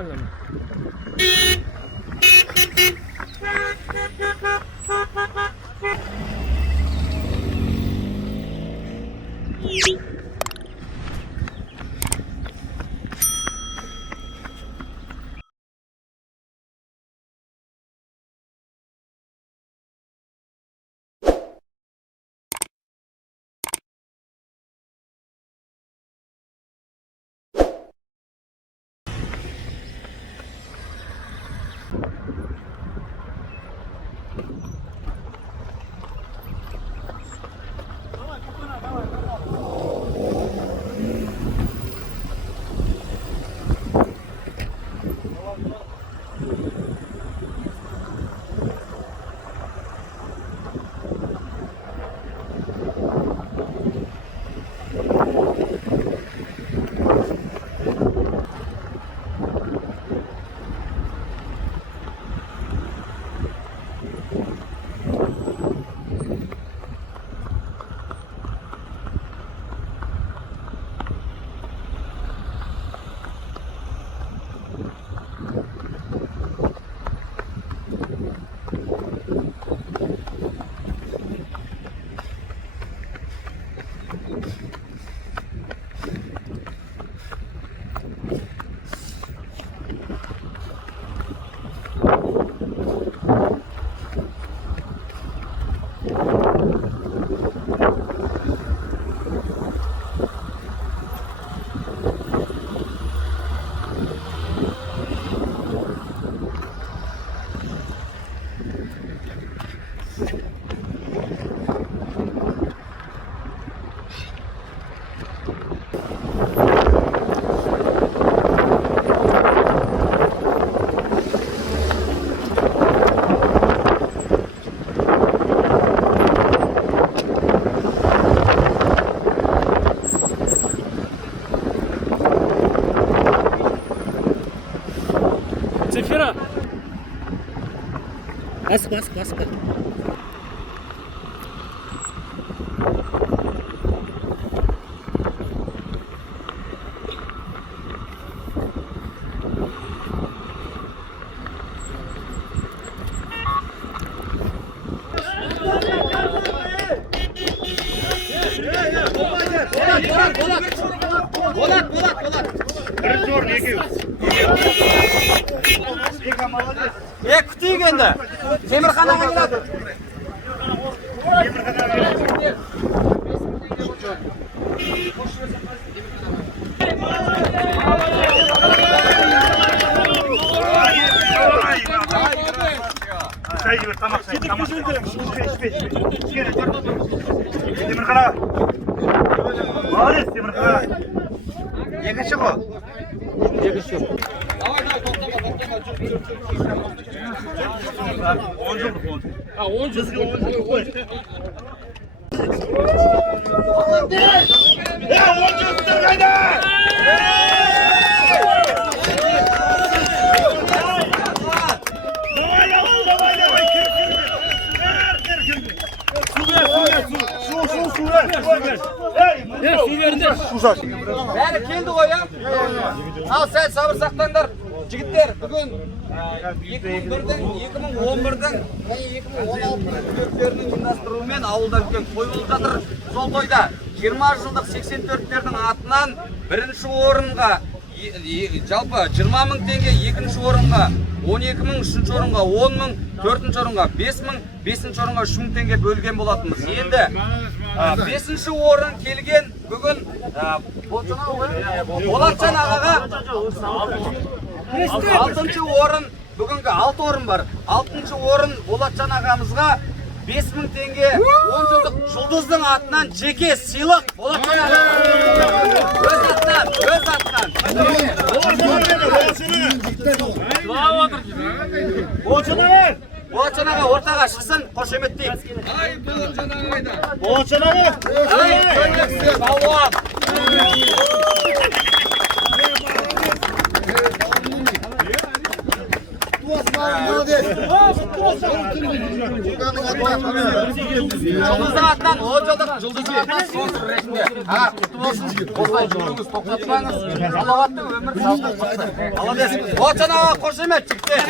Нормально. Цифера. Бас. Kütüyük endi. Temirxonaga keladi. Temirxona. Молодец, Temirxona. Екінші ғой. Екінші. Он жыл. 10 жыл. Бәрі келді ғой, ya. Ал сәл сабыр сақтаңдар. Жігіттер, бүгін 2011-дің, 2016 түлектерінің ұйымдастыруымен ауылда үлкен той болып жатыр. Сол тойда 20 жылдық 84-тердің атынан бірінші орынға, жалпы 20 мың теңге, екінші орынға, 12 мың, үшінші орынға, 10 мың, төртінші орынға, 5 мың, бесінші орынға 3 мың теңге бөлген болатынбыз. Енді 5-ші орын келген бүгін Болатжан ағаға 6-шы орын, бүгінгі 6 орын бар. 6-шы орын Болатжан ағамызға 5 мың теңге 10 жылдық жұлдыздың атынан жеке сыйлық. Болатжан ағамыз өз атынан. Болатжан аға ортаға шықсын, қошеметтейік. Ай, Болатжан аға қайда? Болатжан аға. Ай, көйлексіз, балуан. Молодец. Жұлдыздың атынан 10 жылдық жұлдыздың атынан спонсор ретінде. Құтты болсын. Осылай жүріңіз, тоқтатпаңыз. Салауатты өмір салтын болсын. Молодец. Вот жаңағы қошемет жігіттер.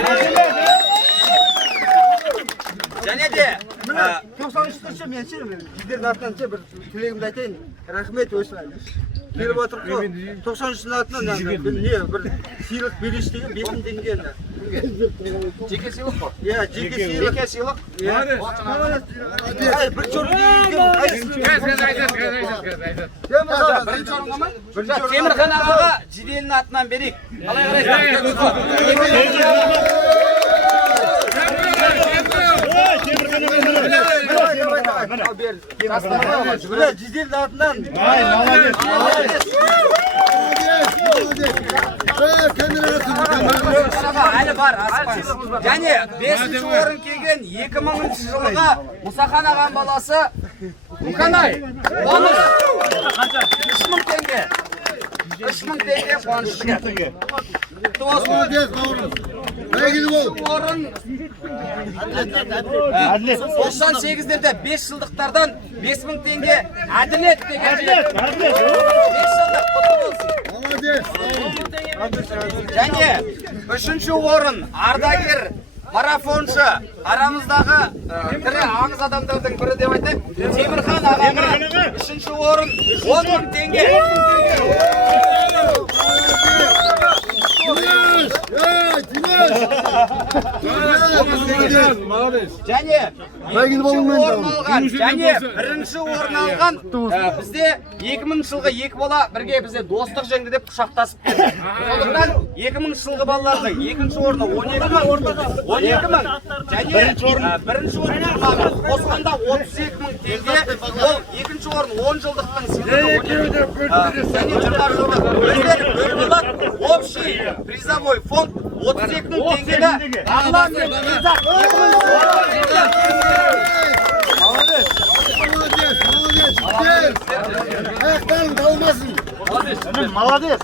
Және де 93-ші мен сіздердің атынан бір тілегімді айтайын. Рахмет осылай. Келіп отыр ғой. 93-шінің атынан бір сыйлық берейінші деген 5000 теңге. жеке сыйлық қой. Иә, жеке сыйлық. Жеке сыйлық. Бір чорын Бірінші орынға ма? Темірхан ағаға жиделінің атынан берейік. Қалай Жүгілі жиделдің атынан. әлі бар, асықпаңыз. Және 5-ші орын келген 2000 жылға Мұсахан ағаның баласы Мұқанай. Қуаныш. 3000 теңге. 3000 теңге қуаныш. Орын 98-лерде 5 жылдықтардан 5000 теңге әділет деген. 5 жылдық құтты болсын. Және 3-ші орын ардагер марафоншы, арамыздағы тірі аңыз адамдардың бірі деп айтайық. Темірхан ағаға 3-ші орын 10.000 теңге. Және 2-ші орын алған, және 1-ші орын алған бізде 2000 жылғы 2 бала бірге бізде достық жеңді деп құшақтасып келді. Сондықтан 2000 жылғы балалардың 2-ші орны 12.000, және 1-ші орын 20.000, қосқанда 32.000 теңге. Ол 2-ші орын 10 жылдықтың сыйлығы 12.000, және 20 жылдық өздері бөліп алады. Общий призовой фонд 32.000 теңгені Ағлан мен Ризақ 2000 Молодец.